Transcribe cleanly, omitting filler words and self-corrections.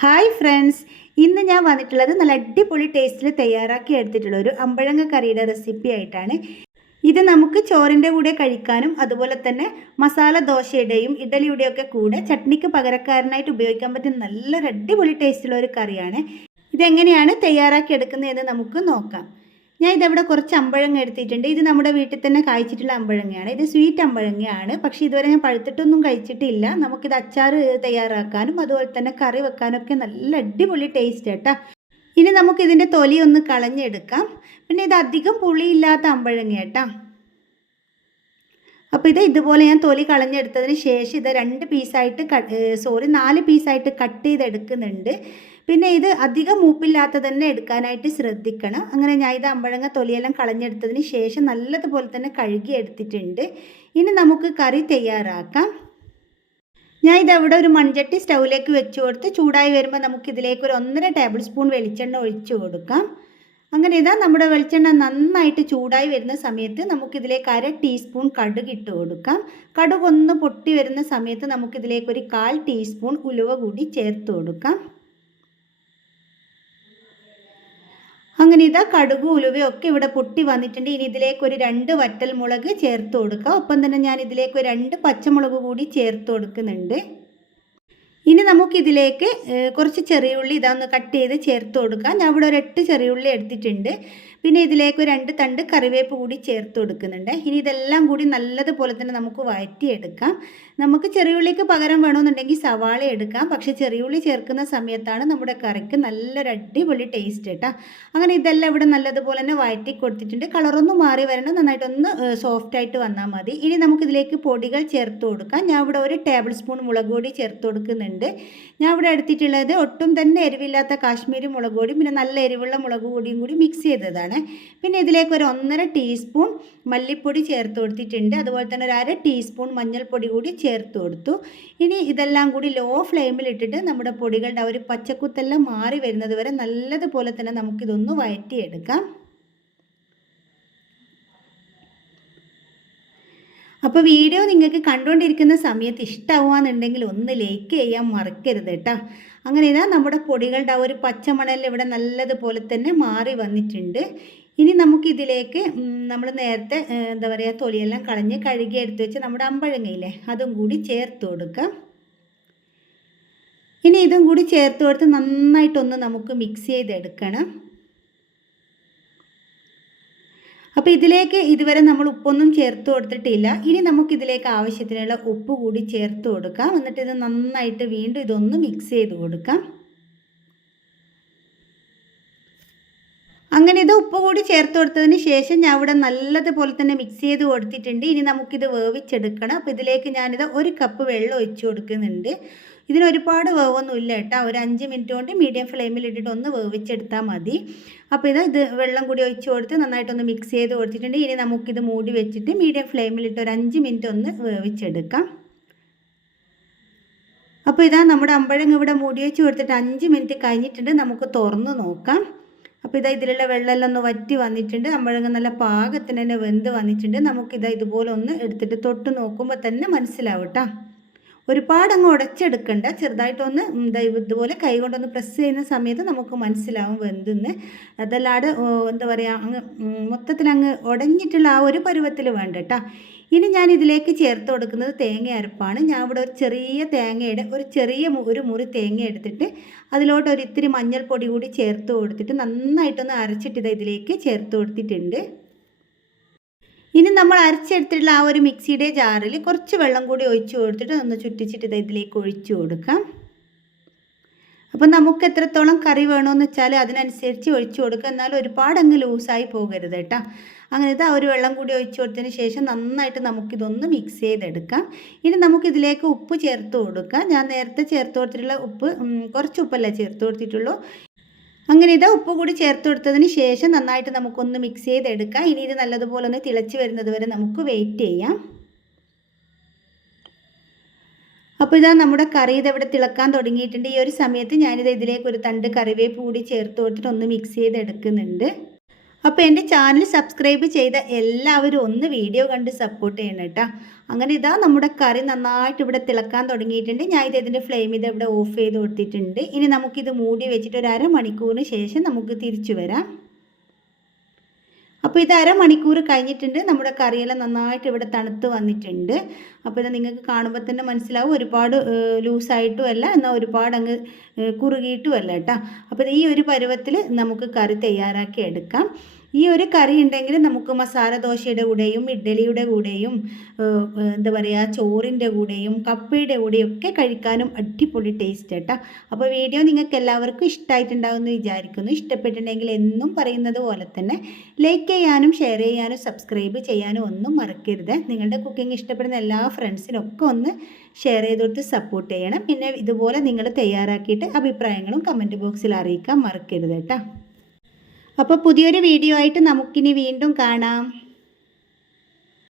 Hi friends, ഇന്ന് ഞാൻ വന്നിട്ടുള്ളത് നല്ല അടിപൊളി ടേസ്റ്റിൽ തയ്യാറാക്കി എടുത്തിട്ടുള്ള ഒരു അമ്പഴങ്ങ കറിയുടെ റെസിപ്പി ആയിട്ടാണ്. ഇത് നമുക്ക് ചോറിൻ്റെ കൂടെ കഴിക്കാനും അതുപോലെ തന്നെ മസാല ദോശയുടെയും ഇഡലിയുടെയൊക്കെ കൂടെ ചട്നിക്ക് പകരക്കാരനായിട്ട് ഉപയോഗിക്കാൻ പറ്റുന്ന നല്ലൊരു അടിപൊളി ടേസ്റ്റുള്ള ഒരു കറിയാണ്. ഇതെങ്ങനെയാണ് തയ്യാറാക്കി എടുക്കുന്നതെന്ന് നമുക്ക് നോക്കാം. ഞാൻ ഇതവിടെ കുറച്ച് അമ്പഴങ്ങ എടുത്തിട്ടുണ്ട്. ഇത് നമ്മുടെ വീട്ടിൽ തന്നെ കായ്ച്ചിട്ടുള്ള അമ്പഴങ്ങയാണ്. ഇത് സ്വീറ്റ് അമ്പഴങ്ങയാണ്, പക്ഷേ ഇതുവരെ ഞാൻ പഴുത്തിട്ടൊന്നും കഴിച്ചിട്ടില്ല. നമുക്കിത് അച്ചാർ തയ്യാറാക്കാനും അതുപോലെ തന്നെ കറി വെക്കാനൊക്കെ നല്ല അടിപൊളി ടേസ്റ്റ് കേട്ടോ. ഇനി നമുക്കിതിൻ്റെ തൊലി ഒന്ന് കളഞ്ഞെടുക്കാം. പിന്നെ ഇത് അധികം പുളിയില്ലാത്ത അമ്പഴങ്ങ കേട്ടോ. അപ്പോൾ ഇത് ഇതുപോലെ ഞാൻ തൊലി കളഞ്ഞെടുത്തതിന് ശേഷം ഇത് 4 പീസായിട്ട് കട്ട് ചെയ്തെടുക്കുന്നുണ്ട്. പിന്നെ ഇത് അധികം മൂപ്പില്ലാത്ത തന്നെ എടുക്കാനായിട്ട് ശ്രദ്ധിക്കണം. അങ്ങനെ ഞാൻ ഇത് അമ്പഴങ്ങ തൊലിയെല്ലാം കളഞ്ഞെടുത്തതിന് ശേഷം നല്ലതുപോലെ തന്നെ കഴുകി എടുത്തിട്ടുണ്ട്. ഇനി നമുക്ക് കറി തയ്യാറാക്കാം. ഞാൻ ഇതവിടെ ഒരു മൺചട്ടി സ്റ്റൗവിലേക്ക് വെച്ച് കൊടുത്ത് ചൂടായി വരുമ്പോൾ നമുക്കിതിലേക്ക് ഒരു 1.5 ടേബിൾ സ്പൂൺ വെളിച്ചെണ്ണ ഒഴിച്ചു കൊടുക്കാം. അങ്ങനെ ഇതാ നമ്മുടെ വെളിച്ചെണ്ണ നന്നായിട്ട് ചൂടായി വരുന്ന സമയത്ത് നമുക്കിതിലേക്ക് 1/2 ടീസ്പൂൺ കടുക് ഇട്ട് കൊടുക്കാം. കടുക് ഒന്ന് പൊട്ടി വരുന്ന സമയത്ത് നമുക്കിതിലേക്ക് ഒരു 1/4 ടീസ്പൂൺ ഉലുവ കൂടി ചേർത്ത് കൊടുക്കാം. അങ്ങനെ ഇതാ കടുക് ഉലുവയൊക്കെ ഇവിടെ പൊട്ടി വന്നിട്ടുണ്ട്. ഇനി ഇതിലേക്ക് ഒരു 2 വറ്റൽ മുളക് ചേർത്ത് കൊടുക്കുക. ഒപ്പം തന്നെ ഞാൻ ഇതിലേക്ക് 2 പച്ചമുളക് കൂടി ചേർത്ത് കൊടുക്കുന്നുണ്ട്. ഇനി നമുക്കിതിലേക്ക് കുറച്ച് ചെറിയുള്ളി ഇതൊന്ന് കട്ട് ചെയ്ത് ചേർത്ത് കൊടുക്കാം. ഞാൻ ഇവിടെ ഒരു 8 ചെറിയുള്ളി എടുത്തിട്ടുണ്ട്. പിന്നെ ഇതിലേക്ക് 2 തണ്ട് കറിവേപ്പ് കൂടി ചേർത്ത് കൊടുക്കുന്നുണ്ട്. ഇനി ഇതെല്ലാം കൂടി നല്ലതുപോലെ തന്നെ നമുക്ക് വഴറ്റിയെടുക്കാം. നമുക്ക് ചെറിയുള്ളിക്ക് പകരം വേണമെന്നുണ്ടെങ്കിൽ സവാള എടുക്കാം. പക്ഷേ ചെറിയുള്ളി ചേർക്കുന്ന സമയത്താണ് നമ്മുടെ കറിക്ക് നല്ലൊരു അടിപൊളി ടേസ്റ്റ് കേട്ടോ. അങ്ങനെ ഇതെല്ലാം ഇവിടെ നല്ലതുപോലെ തന്നെ വഴറ്റി കൊടുത്തിട്ടുണ്ട്. കളറൊന്നും മാറി വരണം, നന്നായിട്ടൊന്ന് സോഫ്റ്റായിട്ട് വന്നാൽ മതി. ഇനി നമുക്കിതിലേക്ക് പൊടികൾ ചേർത്ത് കൊടുക്കാം. ഞാൻ ഇവിടെ 1 ടേബിൾ സ്പൂൺ മുളക് പൊടി ചേർത്ത് കൊടുക്കുന്നുണ്ട്. ഞാൻ ഇവിടെ എടുത്തിട്ടുള്ളത് ഒട്ടും തന്നെ എരിവില്ലാത്ത കാശ്മീരി മുളക് പൊടിയും പിന്നെ നല്ല എരിവുള്ള മുളക് പൊടിയും കൂടി മിക്സ് ചെയ്തതാണ്. പിന്നെ ഇതിലേക്ക് ഒരു 1.5 ടീസ്പൂൺ മല്ലിപ്പൊടി ചേർത്ത് കൊടുത്തിട്ടുണ്ട്. അതുപോലെ തന്നെ ഒരു 1/2 ടീസ്പൂൺ മഞ്ഞൾപ്പൊടി കൂടി ചേർത്ത് കൊടുത്തു. ഇനി ഇതെല്ലാം കൂടി ലോ ഫ്ലെയിമിൽ ഇട്ടിട്ട് നമ്മുടെ പൊടികളുടെ ഒരു പച്ചക്കുത്തെല്ലാം മാറി വരുന്നത് വരെ നല്ലതുപോലെ തന്നെ നമുക്കിതൊന്ന് വഴറ്റിയെടുക്കാം. അപ്പോൾ വീഡിയോ നിങ്ങൾക്ക് കണ്ടുകൊണ്ടിരിക്കുന്ന സമയത്ത് ഇഷ്ടമാവുകയാണെന്നുണ്ടെങ്കിൽ ഒന്ന് ലൈക്ക് ചെയ്യാൻ മറക്കരുത് കേട്ടോ. അങ്ങനെ ഇതാ നമ്മുടെ പൊടികളുടെ ഒരു പച്ചമണൽ ഇവിടെ നല്ലതുപോലെ തന്നെ മാറി വന്നിട്ടുണ്ട്. ഇനി നമുക്കിതിലേക്ക് നമ്മൾ നേരത്തെ തൊലിയെല്ലാം കളഞ്ഞ് കഴുകി എടുത്ത് വെച്ച് നമ്മുടെ അമ്പഴങ്ങയില്ലേ അതും കൂടി ചേർത്ത് കൊടുക്കാം. ഇനി ഇതും കൂടി ചേർത്ത് കൊടുത്ത് നന്നായിട്ടൊന്ന് നമുക്ക് മിക്സ് ചെയ്തെടുക്കണം. അപ്പോൾ ഇതിലേക്ക് ഇതുവരെ നമ്മൾ ഉപ്പൊന്നും ചേർത്ത് കൊടുത്തിട്ടില്ല. ഇനി നമുക്കിതിലേക്ക് ആവശ്യത്തിനുള്ള ഉപ്പ് കൂടി ചേർത്ത് കൊടുക്കാം. എന്നിട്ട് ഇത് നന്നായിട്ട് വീണ്ടും ഇതൊന്ന് മിക്സ് ചെയ്ത് കൊടുക്കാം. അങ്ങനെ ഇത് ഉപ്പ് കൂടി ചേർത്ത് കൊടുത്തതിന് ശേഷം ഞാൻ ഇവിടെ നല്ലതുപോലെ തന്നെ മിക്സ് ചെയ്ത് കൊടുത്തിട്ടുണ്ട്. ഇനി നമുക്കിത് വേവിച്ചെടുക്കണം. അപ്പോൾ ഇതിലേക്ക് ഞാനിത് 1 കപ്പ് വെള്ളം ഒഴിച്ചു കൊടുക്കുന്നുണ്ട്. ഇതിന് ഒരുപാട് വേവൊന്നുമില്ല കേട്ടോ. ഒരു 5 മിനിറ്റ് കൊണ്ട് മീഡിയം ഫ്ലെയിമിൽ ഇട്ടിട്ട് ഒന്ന് വേവിച്ചെടുത്താൽ മതി. അപ്പോൾ ഇത് വെള്ളം കൂടി ഒഴിച്ച് കൊടുത്ത് നന്നായിട്ടൊന്ന് മിക്സ് ചെയ്ത് കൊടുത്തിട്ടുണ്ട്. ഇനി നമുക്കിത് മൂടി വെച്ചിട്ട് മീഡിയം ഫ്ലെയിമിലിട്ട് ഒരു 5 മിനിറ്റ് ഒന്ന് വേവിച്ചെടുക്കാം. അപ്പോൾ ഇതാ നമ്മുടെ അമ്പഴങ്ങ ഇവിടെ മൂടി വെച്ച് കൊടുത്തിട്ട് 5 മിനിറ്റ് കഴിഞ്ഞിട്ടുണ്ട്. നമുക്ക് തുറന്ന് നോക്കാം. അപ്പോൾ ഇതിലുള്ള വെള്ളമെല്ലാം ഒന്ന് വറ്റി വന്നിട്ടുണ്ട്. അമ്പഴങ്ങ നല്ല പാകത്തിന് തന്നെ വെന്ത് വന്നിട്ടുണ്ട്. ഇതുപോലെ ഒന്ന് എടുത്തിട്ട് തൊട്ട് നോക്കുമ്പോൾ തന്നെ മനസ്സിലാവും കേട്ടോ. ഒരുപാട് അങ്ങ് ഉടച്ചെടുക്കണ്ട, ചെറുതായിട്ടൊന്ന് ഇതുപോലെ കൈ കൊണ്ടൊന്ന് പ്രസ് ചെയ്യുന്ന സമയത്ത് നമുക്ക് മനസ്സിലാവും വെന്തെന്ന്. അതല്ലാതെ അങ്ങ് മൊത്തത്തിൽ അങ്ങ് ഉടഞ്ഞിട്ടുള്ള ആ ഒരു പരുവത്തിൽ വേണ്ട കേട്ടോ. ഇനി ഞാൻ ഇതിലേക്ക് ചേർത്ത് കൊടുക്കുന്നത് തേങ്ങ അരപ്പാണ്. ഞാൻ ഇവിടെ ഒരു ചെറിയ തേങ്ങയുടെ ഒരു മുറി തേങ്ങ എടുത്തിട്ട് അതിലോട്ട് ഇത്തിരി മഞ്ഞൾപ്പൊടി കൂടി ചേർത്ത് കൊടുത്തിട്ട് നന്നായിട്ടൊന്ന് അരച്ചിട്ട് ഇതിലേക്ക് ചേർത്ത് കൊടുത്തിട്ടുണ്ട്. ഇനി നമ്മൾ അരച്ചെടുത്തിട്ടുള്ള ആ ഒരു മിക്സിയുടെ ജാറിൽ കുറച്ച് വെള്ളം കൂടി ഒഴിച്ച് കൊടുത്തിട്ട് ഒന്ന് ചുറ്റിച്ചിട്ട് ഇതിലേക്ക് ഒഴിച്ചു കൊടുക്കാം. അപ്പോൾ നമുക്ക് എത്രത്തോളം കറി വേണമെന്ന് വെച്ചാൽ അതിനനുസരിച്ച് ഒഴിച്ചു കൊടുക്കുക. എന്നാലും ഒരുപാട് അങ്ങ് ലൂസായി പോകരുത് കേട്ടോ. അങ്ങനെ ആ ഒരു വെള്ളം കൂടി ഒഴിച്ചു കൊടുത്തതിന് ശേഷം നന്നായിട്ട് നമുക്കിതൊന്ന് മിക്സ് ചെയ്തെടുക്കാം. ഇനി നമുക്കിതിലേക്ക് ഉപ്പ് ചേർത്ത് കൊടുക്കാം. ഞാൻ നേരത്തെ ചേർത്ത് കൊടുത്തിട്ടുള്ള ഉപ്പ് കുറച്ച് ഉപ്പല്ലേ ചേർത്ത് കൊടുത്തിട്ടുള്ളൂ. അങ്ങനെ ഉപ്പ് കൂടി ചേർത്ത് കൊടുത്തതിന് ശേഷം നന്നായിട്ട് നമുക്കൊന്ന് മിക്സ് ചെയ്തെടുക്കാം. ഇനി ഇത് നല്ലതുപോലെ ഒന്ന് തിളച്ച് വരുന്നത് വരെ നമുക്ക് വെയിറ്റ് ചെയ്യാം. അപ്പോൾ നമ്മുടെ കറി ഇവിടെ തിളക്കാൻ തുടങ്ങിയിട്ടുണ്ട്. ഈ ഒരു സമയത്ത് ഞാനിത് ഇതിലേക്ക് ഒരു തണ്ട് കറിവേപ്പ് കൂടി ചേർത്ത് കൊടുത്തിട്ട് ഒന്ന് മിക്സ് ചെയ്തെടുക്കുന്നുണ്ട്. അപ്പോൾ എൻ്റെ ചാനൽ സബ്സ്ക്രൈബ് ചെയ്ത എല്ലാവരും ഒന്ന് വീഡിയോ കണ്ട് സപ്പോർട്ട് ചെയ്യണം കേട്ടോ. അങ്ങനെ ഇതാ നമ്മുടെ കറി നന്നായിട്ട് ഇവിടെ തിളക്കാൻ തുടങ്ങിയിട്ടുണ്ട്. ഞാൻ ഇതിൻ്റെ ഫ്ലെയിം ഇവിടെ ഓഫ് ചെയ്ത് കൊടുത്തിട്ടുണ്ട്. ഇനി നമുക്കിത് മൂടി വെച്ചിട്ട് ഒരു അരമണിക്കൂറിന് ശേഷം നമുക്ക് തിരിച്ചു വരാം. അപ്പോൾ ഇത് അരമണിക്കൂർ കഴിഞ്ഞിട്ടുണ്ട്. നമ്മുടെ കറിയെല്ലാം നന്നായിട്ട് ഇവിടെ തണുത്ത് വന്നിട്ടുണ്ട്. അപ്പോൾ ഇത് നിങ്ങൾക്ക് കാണുമ്പോൾ തന്നെ മനസ്സിലാവും, ഒരുപാട് ലൂസായിട്ടും അല്ല, എന്നാൽ ഒരുപാട് അങ്ങ് കുറുകിയിട്ടും അല്ല കേട്ടോ. അപ്പോൾ ഈ ഒരു പരുവത്തിൽ നമുക്ക് കറി തയ്യാറാക്കി എടുക്കാം. ഈ ഒരു കറി ഉണ്ടെങ്കിൽ നമുക്ക് മസാല ദോശയുടെ കൂടെയും ഇഡ്ഡലിയുടെ കൂടെയും എന്താ പറയുക ചോറിൻ്റെ കൂടെയും കപ്പയുടെ കൂടെയും ഒക്കെ കഴിക്കാനും അടിപൊളി ടേസ്റ്റ് കേട്ടോ. അപ്പോൾ വീഡിയോ നിങ്ങൾക്ക് എല്ലാവർക്കും ഇഷ്ടമായിട്ടുണ്ടാവുമെന്ന് വിചാരിക്കുന്നു. ഇഷ്ടപ്പെട്ടിട്ടുണ്ടെങ്കിൽ എന്നും പറയുന്നത് പോലെ തന്നെ ലൈക്ക് ചെയ്യാനും ഷെയർ ചെയ്യാനും സബ്സ്ക്രൈബ് ചെയ്യാനും ഒന്നും മറക്കരുത്. നിങ്ങളുടെ കുക്കിംഗ് ഇഷ്ടപ്പെടുന്ന എല്ലാ ഫ്രണ്ട്സിനൊക്കെ ഒന്ന് ഷെയർ ചെയ്ത് കൊടുത്ത് സപ്പോർട്ട് ചെയ്യണം. പിന്നെ ഇതുപോലെ നിങ്ങൾ തയ്യാറാക്കിയിട്ട് അഭിപ്രായങ്ങളും കമൻറ്റ് ബോക്സിൽ അറിയിക്കാൻ മറക്കരുത് കേട്ടോ. അപ്പോൾ പുതിയൊരു വീഡിയോ ആയിട്ട് നമുക്കിനി വീണ്ടും കാണാം.